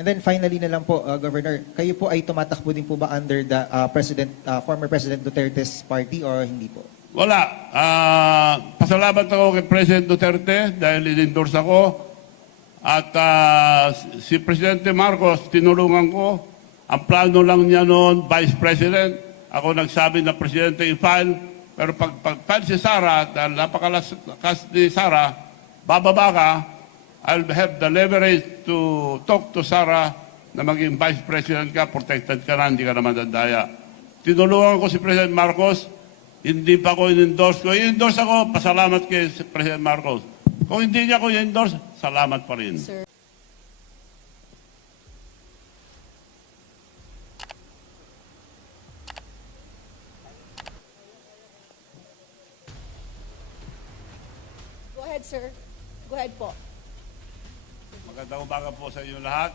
And then finally na lang po, Governor, kayo po ay tumatakbo din po ba under the former President Duterte's party or hindi po? Wala. Pasalamat ako kay President Duterte dahil in-endorse ako. At si Presidente Marcos, tinulungan ko. Ang plano lang niya noon, Vice President. Ako nagsabi na Presidente i-file. Pero pag-file si Sara, dahil napakalakas ni Sara, bababa ka, I'll have the leverage to talk to Sara na maging Vice President ka, protected ka na, hindi ka naman dadaya. Tinulungan ko si President Marcos, hindi pa ko in-endorse ko. In-endorse ako, pasalamat kay President Marcos. Kung hindi niya ko in-endorse, salamat pa rin. Sir. Go ahead, sir. Go ahead po. Magandang umaga po sa inyo lahat.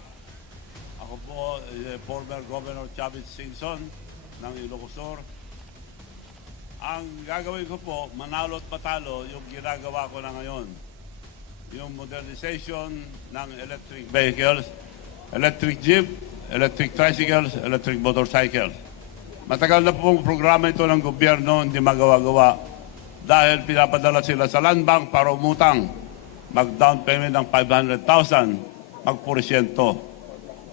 Ako po, former Governor Chavez Singson ng Ilocos Sur. Ang gagawin ko po, manalo at patalo yung ginagawa ko na ngayon. Yung modernization ng electric vehicles, electric jeep, electric tricycles, electric motorcycles. Matagal na pong programa ito ng gobyerno, hindi magawa-gawa dahil pinapadala sila sa land bank para umutang. Mag-down payment ng 500,000, mag-porsyento.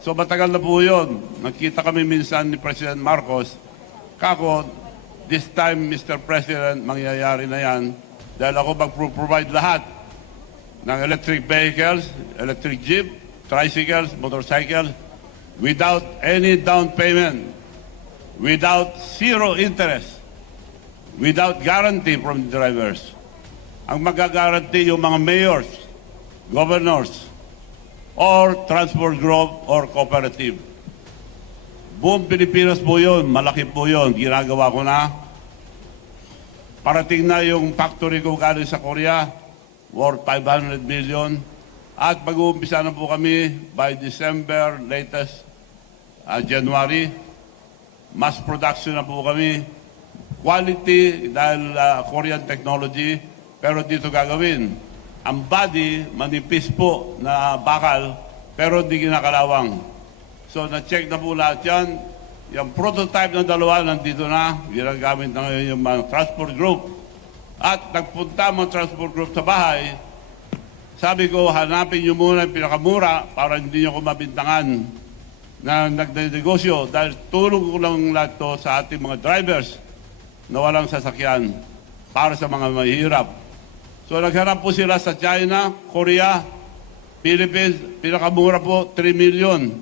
So matagal na po yun. Nakita kami minsan ni President Marcos, kako, this time, Mr. President, mangyayari na yan dahil ako mag-provide lahat ng electric vehicles, electric jeep, tricycles, motorcycles, without any down payment, without zero interest, without guarantee from the drivers. Ang magagaranti yung mga mayors, governors, or transport group or cooperative. Buong Pilipinas po yun, malaki po yun, ginagawa ko na. Parating na yung factory ko galing sa Korea, worth 500 million. At mag-uumpisa na po kami by December, latest January. Mass production na po kami. Quality dahil Korean technology, pero dito gagawin. Ang body, manipis po na bakal, pero hindi ginakalawang. So na-check na po lahat yan. Yung prototype ng dalawa nandito na, ginagamit na ngayon yung mga transport group. At nagpunta mga transport group sa bahay, sabi ko, hanapin nyo muna yung pinakamura para hindi nyo ko mabintangan na nagdedegosyo dahil tulong ko lang lahat to sa ating mga drivers na walang sasakyan para sa mga mahihirap. So nagharap po sila sa China, Korea, Philippines, pinakamura po 3 million.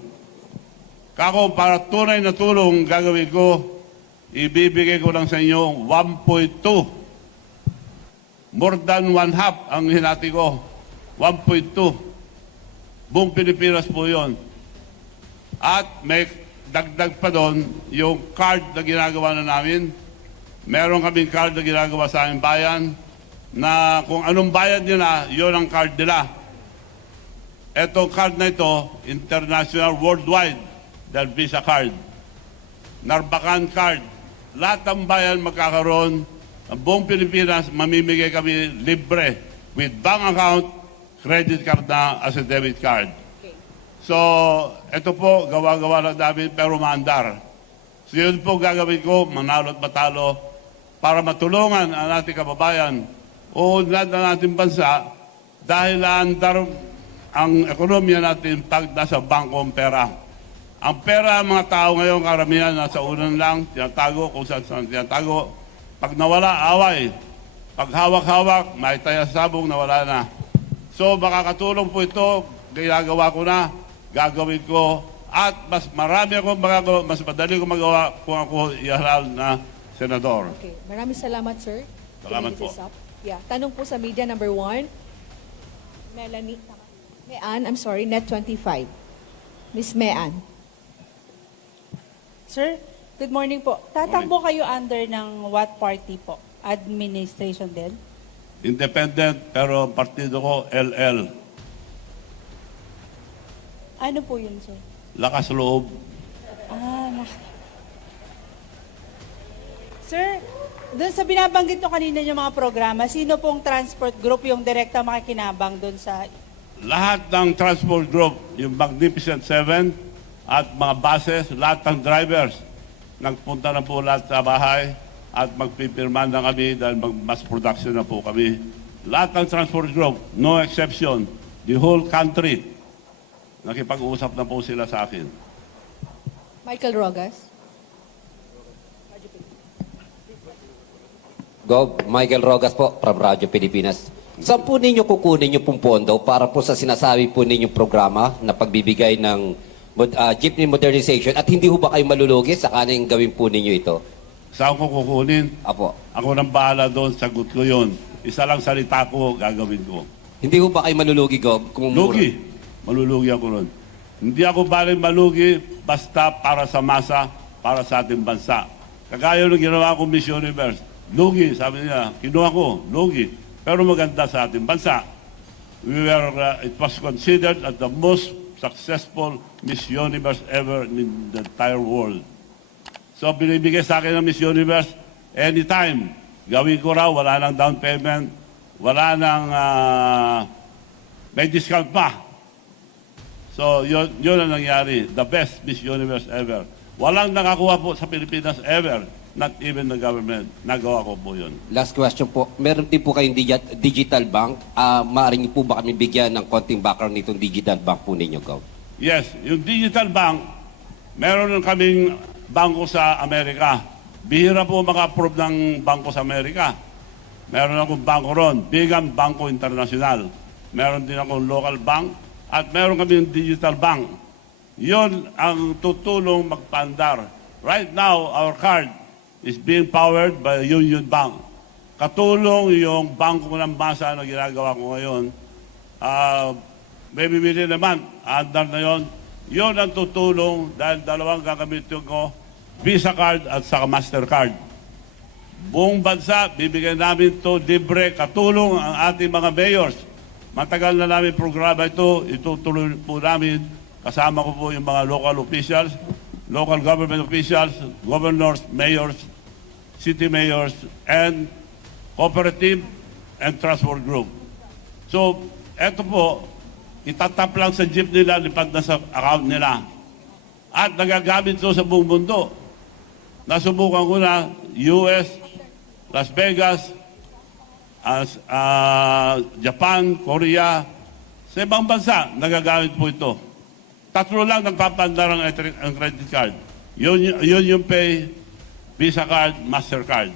Kako, para tunay na tulong gagawin ko, ibibigay ko lang sa inyo 1.2. More than one half ang hinati ko. 1.2. Buong Pilipinas po yun. At may dagdag pa doon yung card na ginagawa na namin. Meron kaming card na ginagawa sa aming bayan na kung anong bayad nila, yun ang card nila. Etong card na ito, international, worldwide, dahil Visa card. Narbacan card. Lahat ng bayan magkakaroon. Ang buong Pilipinas, mamimigay kami libre with bank account, credit card na as a debit card. Okay. So, ito po, gawa-gawa lang namin pero maandar. So, yun po gagawin ko, manalo at matalo, para matulungan ang ating kababayan o lahat ng ating bansa dahil andar ang ekonomiya natin pag nasa bangko ang pera. Ang pera, mga tao ngayon, karamihan, nasa unan lang, tinatago kung saan tinatago. Pag nawala, away. Pag hawak-hawak, may taya sabong, nawala na. So, makakatulong po ito, ginagawa ko na, gagawin ko, at mas marami akong magagawa, mas madali ko magawa kung ako ihalal na senador. Okay. Maraming salamat, sir. Salamat po. Yeah. Tanong po sa media number 1. Melanie. Mean, I'm sorry, Net 25. Miss Mean. Sir, good morning po. Tatakbo kayo under ng what party po? Administration din? Independent, pero ang partido ko, LL. Ano po yun, sir? Lakas loob. Sir, doon sa binabanggit nyo kanina yung mga programa, sino pong transport group yung direkta makikinabang doon sa lahat ng transport group, yung Magnificent Seven at mga buses, lahat ng drivers, nagpunta na po lahat sa bahay at magpipirma na kami dahil mass production na po kami. Lahat ng transport group, no exception, the whole country, nakipag-usap na po sila sa akin. Michael Rogas. Michael Rogas po, from Radyo Pilipinas. Saan po ninyo kukunin yung pong pondo para po sa sinasabi po ninyong programa na pagbibigay ng jeepney modernization at hindi ho ba kayo malulugi sa kaning gawin po ninyo ito? Saan ko kukunin? Apo. Ako nang bahala doon, sagot ko yun. Isa lang salita ko, gagawin ko. Hindi ho ba kayo malulugi, Gob? Kung Lugi. Malulugi ako ron. Hindi ako baling malugi basta para sa masa, para sa ating bansa. Kagaya ng ginawa ko Miss Universe. Lugi, sabi niya. Kinuha ko, lugi. Pero maganda sa ating bansa. It was considered as the most successful Miss Universe ever in the entire world. So binibigay sa akin ng Miss Universe anytime. Gawin ko raw, wala nang down payment, wala nang may discount pa. So yun ang nangyari. The best Miss Universe ever. Walang nakakuha po sa Pilipinas ever. Not even the government. Nagawa ko po yun. Last question po. Meron din po kayong digital bank. Maaari niyo po ba kami bigyan ng konting background nitong digital bank po ninyo, Gob? Yes, yung digital bank, meron kaming bangko sa Amerika. Bihira po maka-approve ng bangko sa Amerika. Meron akong bangko ron, Bigham Bangko International. Meron din akong local bank at meron kaming digital bank. Yon ang tutulong magpandar. Right now, our card is being powered by Union Bank. Katulong yung bangko ng masa na ginagawa ko ngayon. Maybe within a month, andar na yon. Yun ang tutulong dahil dalawang gagamitin ko, Visa card at saka Mastercard. Buong bansa, bibigyan namin to libre, katulong ang ating mga mayors. Matagal na namin programa ito, itutuloy po namin. Kasama ko po yung mga local officials, local government officials, governors, mayors, city mayors, and cooperative and transport group. So, eto po, itatap lang sa jeep nila, lipad na sa account nila. At nagagamit ito sa buong mundo. Nasubukan ko na US, Las Vegas, Japan, Korea, sa ibang bansa, nagagamit po ito. 3 lang nagpapandar ang credit card. Yun yung pay, Visa card, Mastercard.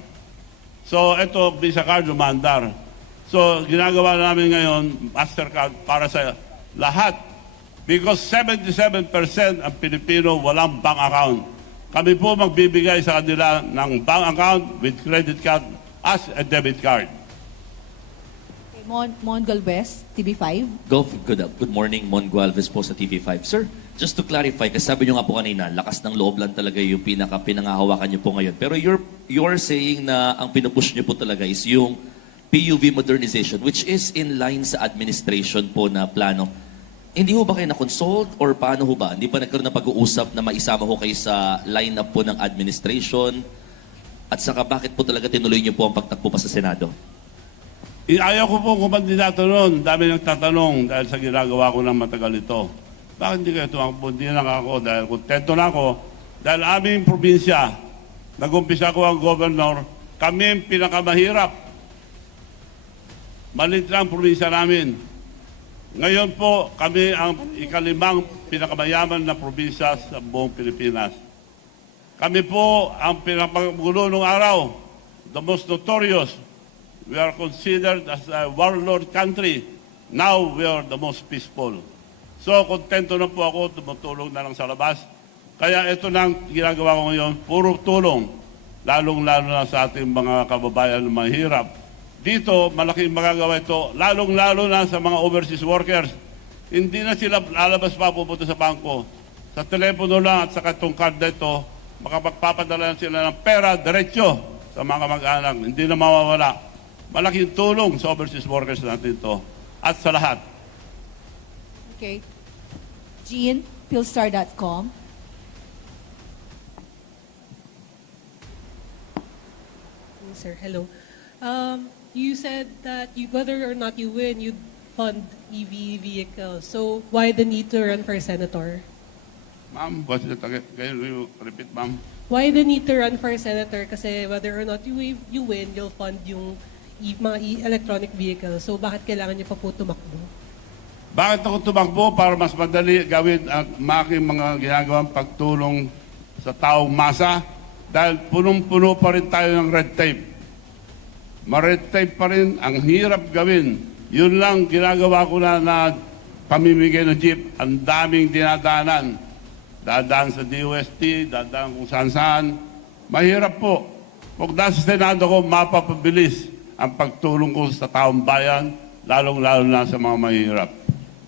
So, ito, Visa card, lumandar. So, ginagawa namin ngayon, Mastercard para sa lahat. Because 77% ang Pilipino walang bank account. Kami po magbibigay sa kanila ng bank account with credit card as a debit card. Okay, Mon Galvez, TV5. Good morning, Mon Gualvez po sa TV5. Sir, just to clarify, kasi sabi nyo nga po kanina, lakas ng loob lang talaga yung pinangahawakan nyo po ngayon. Pero you're saying na ang pinupush nyo po talaga is yung PUV modernization, which is in line sa administration po na plano. Hindi ho ba kayo na-consult or paano ho ba? Hindi pa nagkaroon ng pag-uusap na maisama ho kayo sa line-up po ng administration? At saka bakit po talaga tinuloy niyo po ang pagtakbo pa sa Senado? Ayaw ko po kumandidato noon. Dami nagtatanong dahil sa ginagawa ko ng matagal ito. Bakit hindi kayo tumakbo? Hindi lang ako dahil kontento na ako. Dahil aming probinsya, nag-umpisa ko ang governor, kami ang pinakamahirap. Malit lang ang probinsya namin. Ngayon po, kami ang ikalimang pinakamayaman na probinsya sa buong Pilipinas. Kami po ang pinakagulo ng araw, the most notorious. We are considered as a warlord country. Now, we are the most peaceful. So, kontento na po ako, tumutulong na lang sa labas. Kaya ito na ang ginagawa ko ngayon, puro tulong, lalong-lalo na sa ating mga kababayan na mahirap. Dito, malaking magagawa ito, lalong-lalo na sa mga overseas workers. Hindi na sila lalabas pa pupunta sa bangko. Sa telepono lang at sa itong card na ito, makapagpapadala sila ng pera, diretsyo sa mga mag-anak. Hindi na mawawala. Malaking tulong sa overseas workers natin ito. At sa lahat. Okay. Jean, philstar.com. Sir, hello. You said that whether or not you win, you'd fund EV vehicles. So why the need to run for senator? Ma'am, what's it again? Can you repeat, ma'am? Why the need to run for senator? Kasi whether or not you win, you'll fund yung mga electronic vehicles. So bakit kailangan niyo pa po tumakbo? Bakit ako tumakbo? Para mas madali gawin ang aking mga ginagawang pagtulong sa taong masa dahil punong-puno pa rin tayo ng red tape. Ma-red tape pa rin, ang hirap gawin. Yun lang ginagawa ko na pamimigay ng jeep. Ang daming dinadaanan. Dadaan sa DOST, dadaan kung saan-saan. Mahirap po. Kung nasa Senado ko, mapapabilis ang pagtulong ko sa taong bayan, lalong-lalo na sa mga mahirap.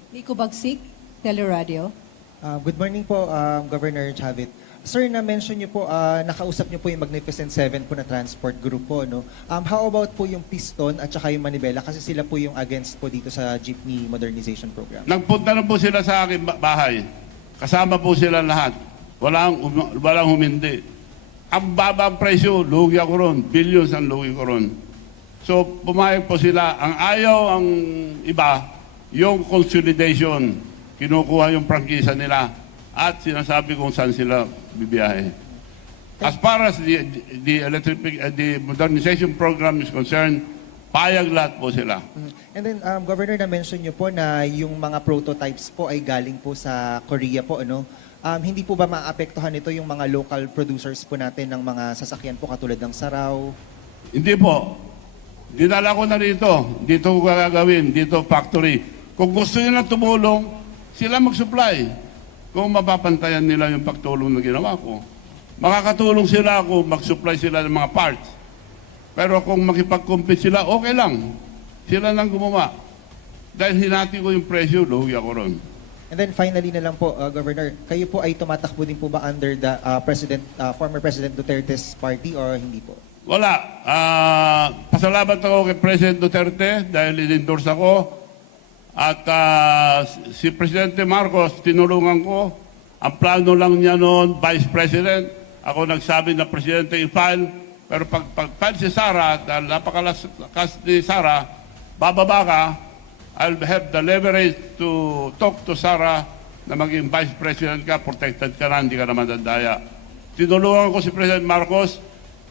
Nico Bagsik, Teleradio. Good morning po, Governor Chavit. Sir, na-mention niyo po, nakausap niyo po yung Magnificent Seven po na transport group po, no? How about po yung Piston at saka yung Manibela? Kasi sila po yung against po dito sa jeepney modernization program. Nagpunta na po sila sa aking bahay. Kasama po sila lahat. Walang humindi. Ang babang presyo, lugi ako ron. Billions ang lugi ko ron. So, pumayag po sila. Ang ayaw ang iba, yung consolidation. Kinukuha yung prangkisa nila at sinasabi kung saan sila bibiyahe. As far as the modernization program is concerned, payag lahat po sila. And then, Governor, na-mention niyo po na yung mga prototypes po ay galing po sa Korea po, ano? Hindi po ba maapektuhan nito yung mga local producers po natin ng mga sasakyan po katulad ng Saraw? Hindi po. Dinala ko na rito. Dito ko gagawin. Dito factory. Kung gusto nila tumulong, sila mag-supply. Kung mapapantayan nila yung pagtulong na ginawa ko. Makakatulong sila kung mag-supply sila ng mga parts. Pero kung makipag-compete sila, okay lang. Sila lang gumawa. Dahil hinati ko yung presyo, lugi ako ron. And then finally na lang po, Governor, kayo po ay tumatakbo din po ba under the former President Duterte's party or hindi po? Wala. Pasalamat ako kay President Duterte dahil in-endorse ako. At si Presidente Marcos, tinulungan ko. Ang plano lang niya noon, Vice President. Ako nagsabi na Presidente i-file. Pero pag-file si Sara, dahil napakalakas ni Sara, bababa ka, I'll have the leverage to talk to Sara na maging Vice President ka, protected ka na, hindi ka na madadaya. Tinulungan ko si President Marcos,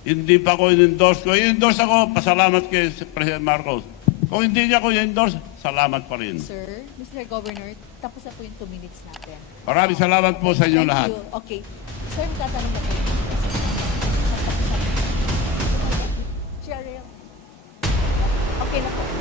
hindi pa ako in-endorse ko. I-endorse ako, pasalamat kay President Marcos. Kung hindi niya ako i-endorse, salamat pa rin. Sir, Mr. Governor, tapos na po yung 2 minutes natin. Maraming salamat po sa inyo Thank lahat. you. Okay. Sir, tatanong na po. Cheryl. Okay na po.